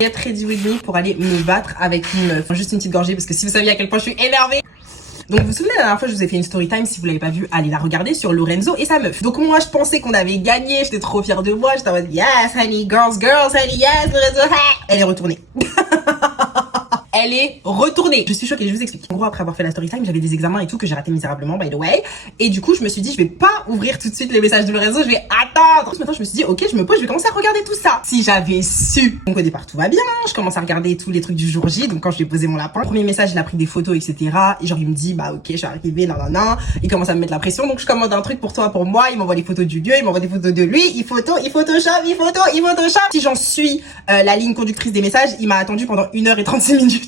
Get ready with me pour aller me battre avec une meuf. Juste une petite gorgée parce que si vous saviez à quel point je suis énervée. Donc vous vous souvenez la dernière fois je vous ai fait une story time, si vous l'avez pas vue, allez la regarder sur Lorenzo et sa meuf. Donc moi je pensais qu'on avait gagné, j'étais trop fière de moi, j'étais en mode yes honey, girls, honey, yes, Lorenzo, elle est retournée. Elle est retournée. Je suis choquée, je vous explique. En gros, après avoir fait la story time, j'avais des examens et tout que j'ai raté misérablement, by the way. Et du coup, je me suis dit, je vais pas ouvrir tout de suite les messages de Lorenzo, je vais attendre. Maintenant, je me suis dit, ok, je me pose, je vais commencer à regarder tout ça. Si j'avais su. Donc au départ, tout va bien. Je commence à regarder tous les trucs du jour J. Donc quand je lui ai posé mon lapin, premier message, il a pris des photos, etc. Et genre, il me dit, bah ok, je suis arrivée, non. Il commence à me mettre la pression. Donc je commande un truc pour toi, pour moi. Il m'envoie des photos du lieu, il m'envoie des photos de lui. Il photoshop. Si j'en suis la ligne conductrice des messages, il m'a attendu pendant 1h36 minutes.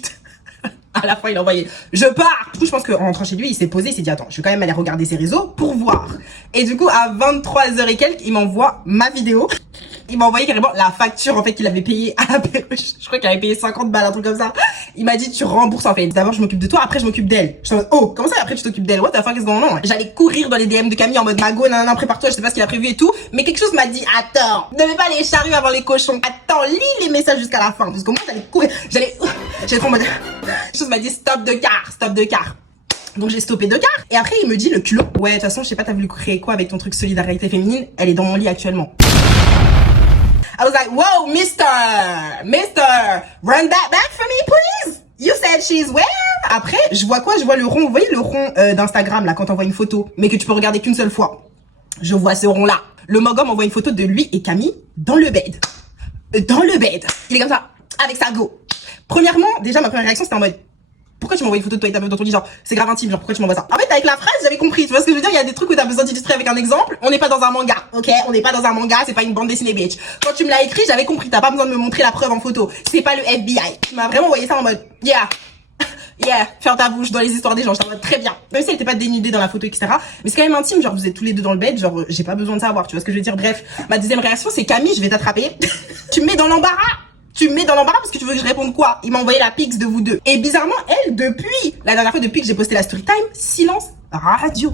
À la fin, il a envoyé « Je pars !» Du coup, je pense qu'en rentrant chez lui, il s'est posé, il s'est dit « Attends, je vais quand même aller regarder ses réseaux pour voir. » Et du coup, à 23h et quelques, il m'envoie ma vidéo. Il m'a envoyé carrément la facture, en fait, qu'il avait payée à la perruche. Je crois qu'il avait payé 50 balles, un truc comme ça. Il m'a dit « Tu rembourses, en fait. D'abord, je m'occupe de toi, après, je m'occupe d'elle. » Je suis en mode « Oh, comment ça, après, tu t'occupes d'elle? What the fuck is going on ?» J'allais courir dans les DM de Camille en mode « Mago, nanana, prépare-toi, je sais pas ce qu'il a prévu et tout. » Mais quelque chose m'a dit « Attends, ne mets pas les charrues avant les cochons. Attends, lis les messages jusqu'à la fin. » Parce que moi, j'allais courir. J'allais trop en mode... Quelque chose m'a dit stop de car. Donc j'ai stoppé de car. Et après il me dit le culot. Ouais, de toute façon, je sais pas, t'as voulu créer quoi avec ton truc solidarité féminine? Elle est dans mon lit actuellement. I was like, whoa, mister, run that back for me, please. You said she's where? Après, je vois quoi? Je vois le rond, vous voyez le rond d'Instagram là, quand t'envoies une photo, mais que tu peux regarder qu'une seule fois. Je vois ce rond là. Le mogom m'envoie une photo de lui et Camille dans le bed. Il est comme ça, avec sa go. Premièrement, déjà ma première réaction c'était en mode pourquoi tu m'envoies une photo de toi et ta meuf dans ton lit, genre c'est grave intime, genre pourquoi tu m'envoies ça? En fait avec la phrase j'avais compris, tu vois ce que je veux dire, il y a des trucs où t'as besoin d'illustrer avec un exemple. On n'est pas dans un manga, ok? On n'est pas dans un manga, c'est pas une bande dessinée bitch. Quand tu me l'as écrit j'avais compris, t'as pas besoin de me montrer la preuve en photo, c'est pas le FBI. Tu m'as vraiment envoyé ça en mode yeah, ferme ta bouche dans les histoires des gens, j'étais en mode très bien. Même si elle était pas dénudée dans la photo etc, mais c'est quand même intime, genre vous êtes tous les deux dans le bed, genre j'ai pas besoin de savoir, tu vois ce que je veux dire. Bref, ma deuxième réaction c'est Camille, je vais t'attraper. Tu me mets dans l'embarras. Parce que tu veux que je réponde quoi? Il m'a envoyé la pics de vous deux. Et bizarrement, elle, depuis la dernière fois, depuis que j'ai posté la story time, silence radio.